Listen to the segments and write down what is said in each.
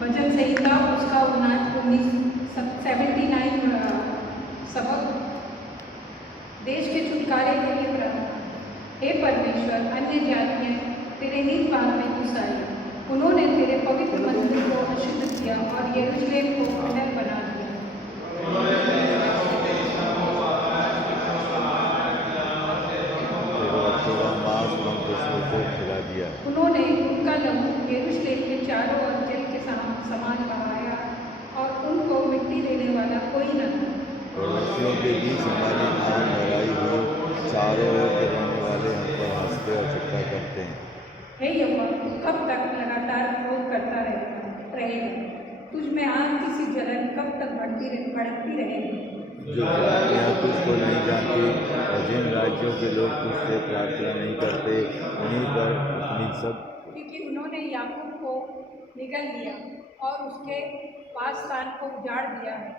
भजन संहिता उसका 79 सबक देश के छुटकारे के लिए प्रार्थना। हे परमेश्वर, अन्य जातियां तेरे निज बाग में घुस आई, उन्होंने तेरे पवित्र मंदिर को अशुद्ध किया और यरूशलेम को खंडर बना दिया। उन्होंने उनका लहू यरूशलेम के चारों ओर जल के समान बहाया और उनको मिट्टी देने वाला कोई न था। पड़ोसियों के बीच हमारी मान लड़ाई हुई, चारों ओर के रहने वाले हम पर हंसते और ठट्ठा करते हैं। हे यहोवा, कब तक लगातार क्रोध करता रहेगा? तुझ में आग की सी जलन कब तक भड़कती रहेगी? जो जातियां तुझको नहीं जानती और जिन राज्यों के लोग तुझसे प्रार्थना नहीं करते, उन्हीं पर अपनी सब, क्योंकि उन्होंने याकूब को निगल लिया और उसके वासस्थान को उजाड़ दिया है।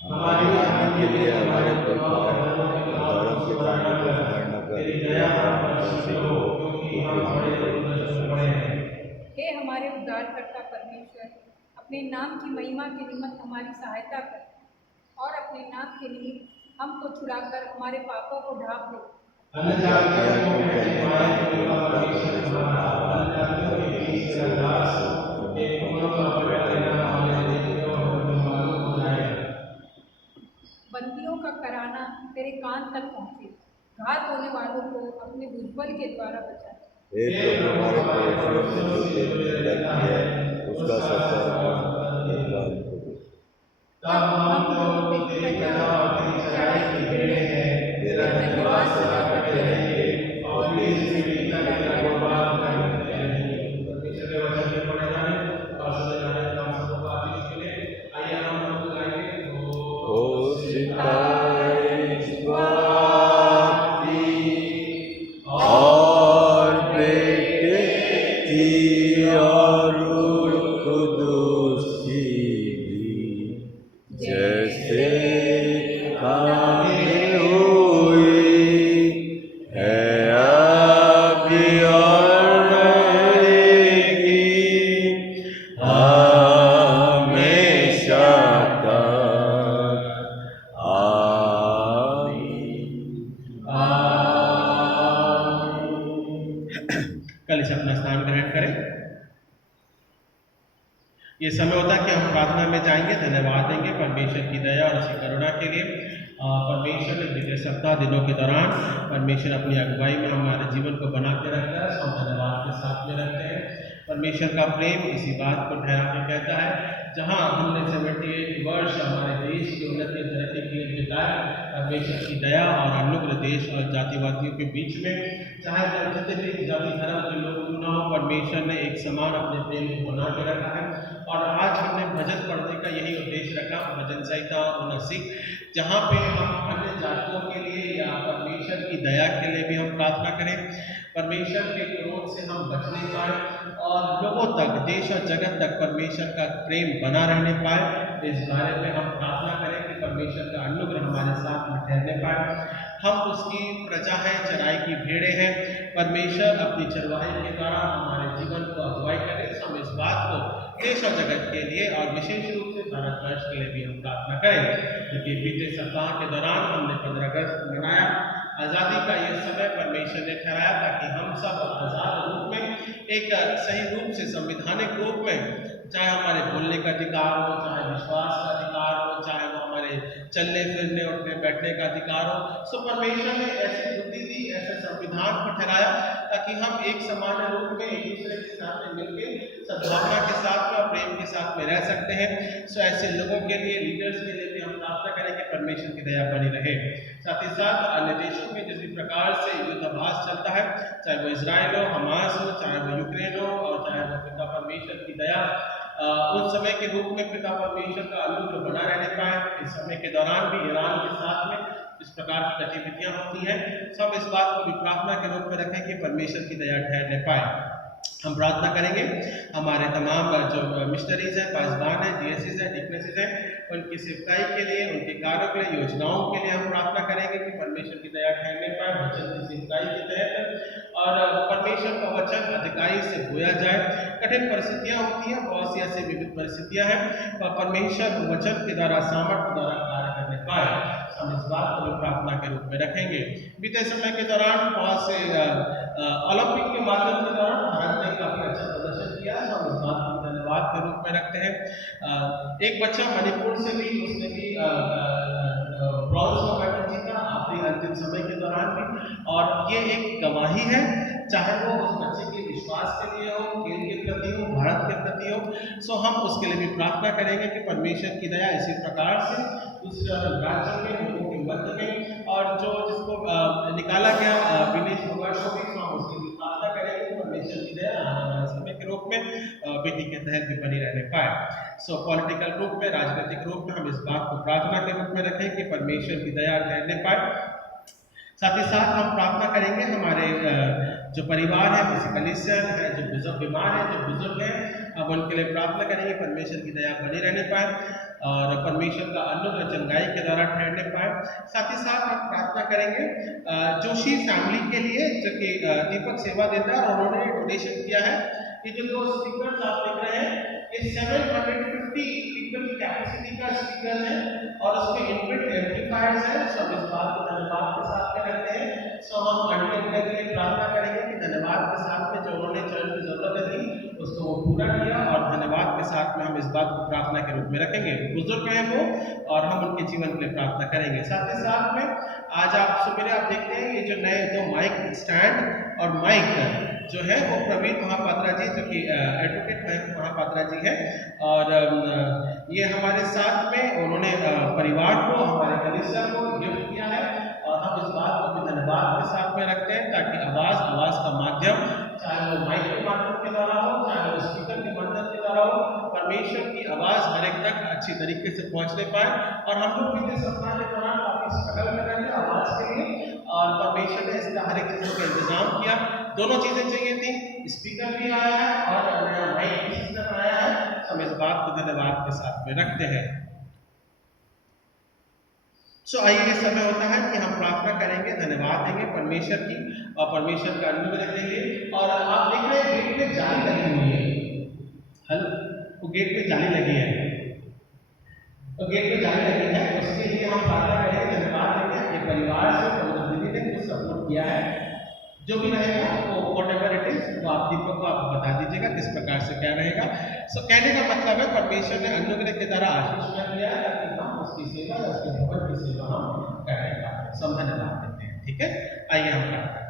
हमारी हानि के लिए हमारे पर धर्म के कामों को स्मरण न कर, हे हमारे उद्धारकर्ता परमेश्वर, अपने नाम की महिमा के निमित्त हमारी सहायता कर और अपने नाम के निमित्त हमको छुड़ाकर हमारे पापों को ढांप दे। बंदियों का कराना तेरे कान तक पहुँचे, घात होने वालों को अपने भुजबल के द्वारा बचा। हमारे पड़ोसियों ने जो तेरी निंदा की है, उसका तब हम लोग तेरी प्रजा चढ़ाई की भेड़े हैं, तेरा धन्यवाद सदा करते रहेंगे और तेरी स्तुति लगातार करते रहेंगे। परमेश्वर के वचन में पढ़े जाने और सदा जाने का हम सबको आशीष मिले। आइए हम लोग गाएंगे और बेटे की और रूह कुदूस की भी, जैसे कामिल हुई है अभी और रहेगी हमेशा तक। कल इसे अपना स्थान ग्रहण करें। ये समय होता है कि हम प्रार्थना में जाएंगे, धन्यवाद देंगे परमेश्वर की दया और उसकी करुणा के लिए। परमेश्वर ने बीते सप्ताह दिनों के दौरान परमेश्वर अपनी अगुवाई में हमारे जीवन को बना के रखता है, हम धन्यवाद के साथ में रखते हैं। परमेश्वर का प्रेम इसी बात को ठहरा के कहता है, जहाँ हमने 78 वर्ष हमारे देश की उन्नति और तरक्की के लिए बिताए, परमेश्वर की दया और अनुग्रह देश और जातिवादियों के बीच में, चाहे जितने भी जाति धर्म के लोग क्यों न हो, परमेश्वर ने एक समान अपने प्रेम को बना के रखा है। और आज हमने भजन पढ़ने का यही उद्देश्य रखा, भजन संहिता 79, जहाँ पे हम अन्य जातियों के लिए या परमेश्वर की दया के लिए भी हम प्रार्थना करें, परमेश्वर के क्रोध से हम बचने पाए और लोगों तक, देश और जगत तक परमेश्वर का प्रेम बना रहने पाए। इस बारे में हम प्रार्थना करें कि परमेश्वर का अनुग्रह हमारे साथ में ठहरने पाए। हम उसकी प्रजा है, चराई की भेड़े हैं। परमेश्वर अपनी चरवाही के द्वारा हमारे जीवन को अगुवाई करे। हम इस बात को देश और जगत के लिए और विशेष रूप से भारतवर्ष के लिए भी हम प्रार्थना करें, क्योंकि बीते सप्ताह के दौरान हमने 15 अगस्त मनाया। आज़ादी का यह समय परमेश्वर ने ठहराया ताकि हम सब आज़ाद रूप में, एक सही रूप से संवैधानिक रूप में, चाहे हमारे बोलने का अधिकार हो, चाहे विश्वास का अधिकार हो, चाहे वो हमारे चलने फिरने उठने बैठने का अधिकार हो, सो परमेश्वर ने ऐसी बुद्धि दी, ऐसे संविधान को ठहराया ताकि हम एक समान रूप में एक दूसरे के साथ में मिलकर सद्भावना के साथ में और प्रेम के साथ में रह सकते हैं। सो ऐसे लोगों के लिए, लीडर्स के लिए भी हम प्रार्थना करें कि परमेश्वर की दया बनी रहे। साथ ही साथ अन्य देशों में जिस भी प्रकार से युद्धाभास चलता है, चाहे वो इजराइल हो, हमास हो, चाहे वो यूक्रेन हो, और चाहे वो पिता परमेश्वर की दया उस समय के रूप में पिता परमेश्वर का अनुग्रह बना रहने पाए। इस समय के दौरान भी ईरान के साथ में इस प्रकार की गतिविधियां होती हैं, सब इस बात को भी प्रार्थना के रूप में रखें कि परमेश्वर की दया ठहरने पाए। हम प्रार्थना करेंगे हमारे तमाम जो मिशनरीज हैं, पासबान हैं, डीएससीज हैं, डिक्नेसिस हैं, उनकी सेवकाई के लिए, उनके कार्यों के लिए, योजनाओं के लिए हम प्रार्थना करेंगे कि परमेश्वर की दया ठहरने पाए, वचन की सेवकाई के तहत, और परमेश्वर का वचन अधिकारी से बोया जाए। कठिन परिस्थितियां होती हैं, बहुत सी ऐसी विविध परिस्थितियां हैं, पर परमेश्वर वचन के द्वारा, सामर्थ्य द्वारा कार्य करने पाए, हम इस बात को भी प्रार्थना के रूप में रखेंगे। बीते समय के दौरान बहुत से ओलंपिक के माध्यम के दौरान भारत ने काफी अच्छा प्रदर्शन किया, हम इस बात को धन्यवाद के रूप में रखते हैं। एक बच्चा मणिपुर से भी, उसने भी ब्रॉन्ज का मेडल जीता आखिरी अंतिम समय के दौरान भी, और ये एक गवाही है, चाहे वो उस बच्चे के विश्वास के लिए हो, खेल के प्रति हो, भारत के प्रति हो। सो हम उसके लिए भी प्रार्थना करेंगे कि परमेश्वर की दया इसी प्रकार से उस राज्य में, लोगों के मध्य में, और जो जिसको निकाला गया विनेश फोगाट को भी, हम उसकी भी प्रार्थना करेंगे कि परमेश्वर की दया आने वाले समय के रूप में बेटी के तहत भी बनी रहने पाए। सो पॉलिटिकल रूप में, राजनीतिक रूप में हम इस बात को प्रार्थना के रूप में रखें कि परमेश्वर की दया रहने पाए। साथ ही साथ हम प्रार्थना करेंगे हमारे जो परिवार है, फिजिकलिस्टन है, जो बुजुर्ग बीमार है, जो बुजुर्ग हैं, अब उनके लिए प्रार्थना करेंगे परमेश्वर की दया बनी रहने पाए और परमेश्वर का अनुग्रह चंगाई के द्वारा ठहरने पाए। साथ ही साथ हम प्रार्थना करेंगे जोशी फैमिली के लिए, जो कि दीपक सेवा देता है, और उन्होंने डोनेशन किया है। ये जो 2 स्पीकर आप देख रहे हैं, ये 750 पीपल की कैपेसिटी का स्पीकर है और उसमें इनबिल्ट एम्पलीफायर्स है। सब इस बात को धन्यवाद के साथ में रखते हैं। सो हम आंटी अंकल के लिए प्रार्थना करेंगे कि धन्यवाद के साथ में जो उन्होंने चर्च की जरूरत थी उसको वो पूरा किया, और धन्यवाद के साथ में हम इस बात को प्रार्थना के रूप में रखेंगे। बुजुर्ग हैं वो, और हम उनके जीवन के लिए प्रार्थना करेंगे। साथ ही साथ में आज आप सुबह आप देखते हैं ये जो नए 2 माइक स्टैंड और माइक जो है वो प्रवीण महापात्रा जी, जो कि एडवोकेट महापात्रा जी है, और ये हमारे साथ में उन्होंने परिवार को, हमारे कलीसिया को गिफ्ट किया है, और हम इस बात को भी धन्यवाद के साथ में रखते हैं, ताकि आवाज का माध्यम, चाहे वो माइक के माध्यम के द्वारा हो, चाहे वो स्पीकर के माध्यम के द्वारा हो, परमेश्वर की आवाज हर एक तक अच्छी तरीके से पहुंचने पाए। और हम लोग बीते सप्ताह के दौरान काफी स्ट्रगल कर रहे थे आवाज के लिए, और परमेश्वर ने इसका हर एक चीजों का इंतजाम किया। दोनों चीजें चाहिए थी, स्पीकर भी आया है और नया माइक भी सिस्टम आया है। हम इस बात को धन्यवाद के साथ में रखते हैं। सो आइए, ये समय होता है कि हम प्रार्थना करेंगे, धन्यवाद देंगे परमेश्वर की, और परमेश्वर का अनुग्रह देंगे। और आप देख रहे हैं गेट पे जाली लगी हुई है, हेलो, वो गेट पे जाली लगी है, तो गेट पे जाली लगी है, उसके लिए हम प्रार्थना करेंगे, धन्यवाद देंगे। ये परिवार से दीदी ने कुछ सपोर्ट किया है, जो भी रहेगा वो व्हाटएवर इट इज, वो आप दीपक को आप बता दीजिएगा किस प्रकार से क्या रहेगा। सो कहने का मतलब है परमेश्वर ने अनुग्रह के द्वारा आशीष दिया है, ताकि हम उसकी सेवा, उसके भवन की सेवा हम करेंगे। सब धन्यवाद देते हैं। ठीक है, आइए हम प्रार्थना